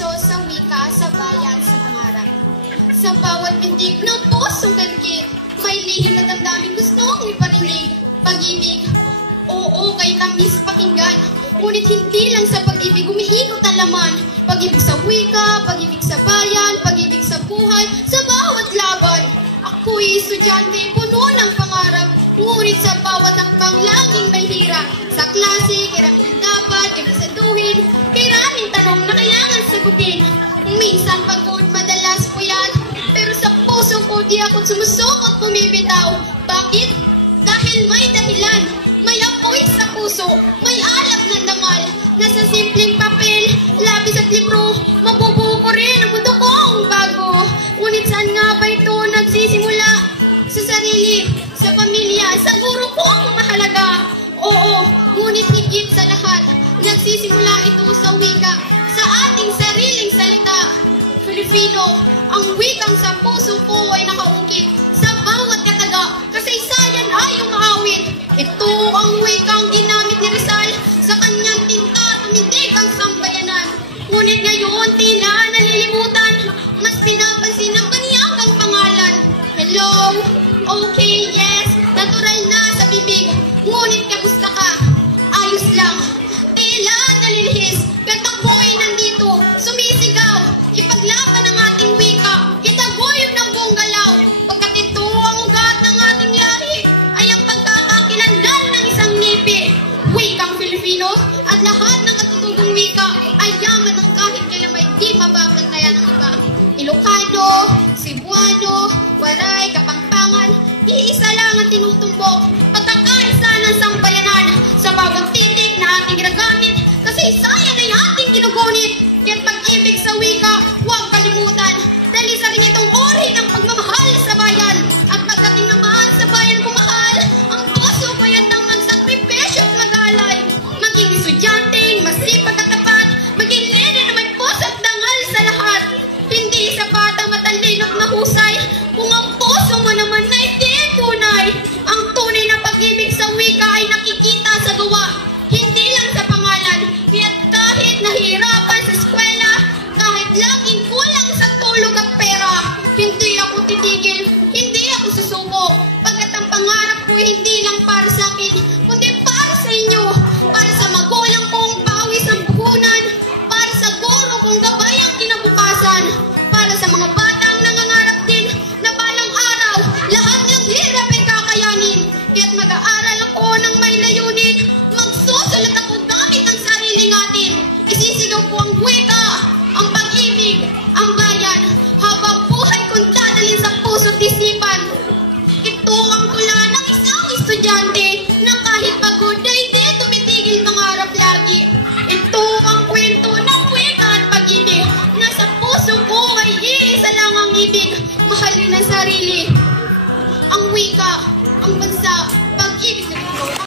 puso sa wika, sa bayan, sa pangarap. Sa bawat bintig ng pusong kalkit, may lihim na damdamin gustong iparinig. Pag-ibig, oo, kay tamis pakinggan. Ngunit hindi lang sa pag-ibig umiikot ang laman. Pag-ibig sa wika, pag-ibig sa bayan, pag-ibig sa buhay, sa bawat laban. Ako'y estudyante, puno ng pangarap. Ngunit sa bawat hakbang laging may hirap. Sa klase, kailangan dapat, kaibisaduhin. Kairaming tanong na kailangan sagutin. Minsan pagod, madalas puyat. Pero sa puso ko di ako sumusukot bumibitaw. Bakit? Dahil may dahilan. May apoy sa puso, may alab ng damal. Nasa simpleng papel, labis at libro, mabubuo ko rin ang mundo kong bago. Ngunit saan nga ba ito nagsisimula? Sa sarili, sa pamilya, sa guro kong mahalaga. Oo, ngunit higit sa lahat, nagsisimula ito sa wika, sa ating sariling salita. Filipino, ang wikang sa puso ko ay nakaukit. Sa bawat kataga, kasaysayan ay umaawit. Ito ang wikang ginamit ni Rizal sa kanyang tinta tumindig ang sambayanan. Ngunit ngayon tila nalilimutan, mas pinapansin ang kaniyagang pangalan. Hello? Okay, yes, natural na sa bibig. Ngunit kamusta ka? Ayos lang. Tila nalilihis, katakoy nandito, sumisigaw. Ipaglaban ang ating wika, itaguyod ng buong galaw. Pagkat ito ang ugat ng ating lahi, ay ang pagkakakilanlan ng isang nipi. Wikang Filipino at lahat ng katutubong wika ay yaman ng kahit kailan may di mababantayan ng iba. Ilocano, Cebuano, Waray, Kapampangan,